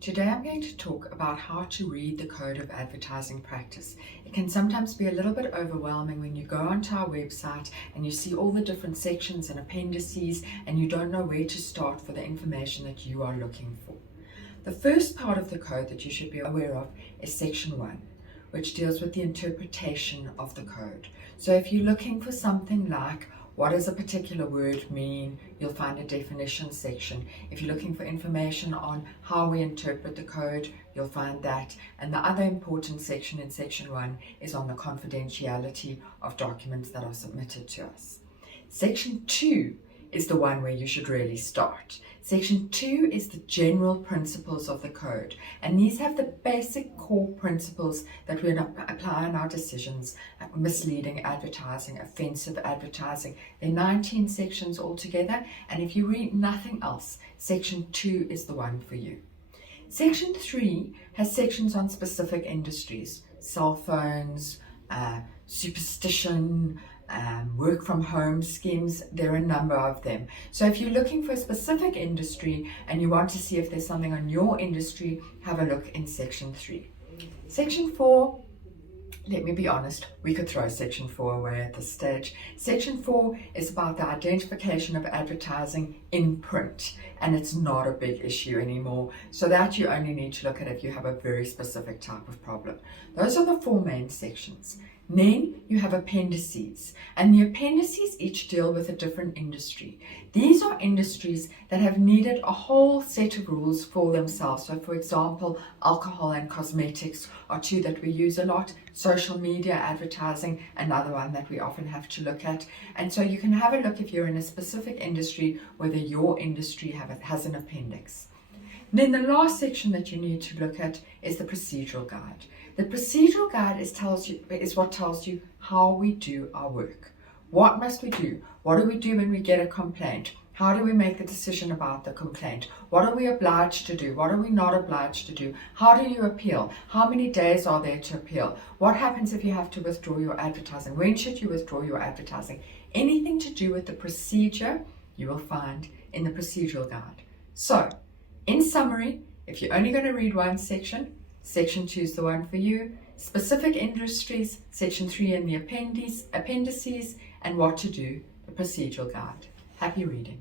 Today I'm going to talk about how to read the Code of Advertising Practice. It can sometimes be a little bit overwhelming when you go onto our website and you see all the different sections and appendices and you don't know where to start for the information that you are looking for. The first part of the code that you should be aware of is section 1, which deals with the interpretation of the code. So if you're looking for something like what does a particular word mean, you'll find a definition section. If you're looking for information on how we interpret the code, you'll find that. And the other important section in section 1 is on the confidentiality of documents that are submitted to us. Section 2 is the one where you should really start. Section 2 is the general principles of the code, and these have the basic core principles that we apply in our decisions: misleading advertising, offensive advertising. There are 19 sections altogether, and if you read nothing else, section 2 is the one for you. Section 3 has sections on specific industries: cell phones, superstition, work from home schemes. There are a number of them. So if you're looking for a specific industry and you want to see if there's something on your industry, have a look in section 3. Section 4, let me be honest, we could throw section 4 away at this stage. Section 4 is about the identification of advertising in print, and it's not a big issue anymore. So that you only need to look at if you have a very specific type of problem. Those are the 4 main sections. Then you have appendices, and the appendices each deal with a different industry. These are industries that have needed a whole set of rules for themselves. So for example, alcohol and cosmetics are 2 that we use a lot. Social media advertising, another one that we often have to look at. And so you can have a look if you're in a specific industry, whether your industry has an appendix. Then the last section that you need to look at is the procedural guide. The procedural guide is what tells you how we do our work. What must we do? What do we do when we get a complaint? How do we make a decision about the complaint? What are we obliged to do? What are we not obliged to do? How do you appeal? How many days are there to appeal? What happens if you have to withdraw your advertising? When should you withdraw your advertising? Anything to do with the procedure, you will find in the procedural guide. So, in summary, if you're only going to read one section, section 2 is the one for you. Specific industries, section 3 in the appendices, and what to do, the procedural guide. Happy reading.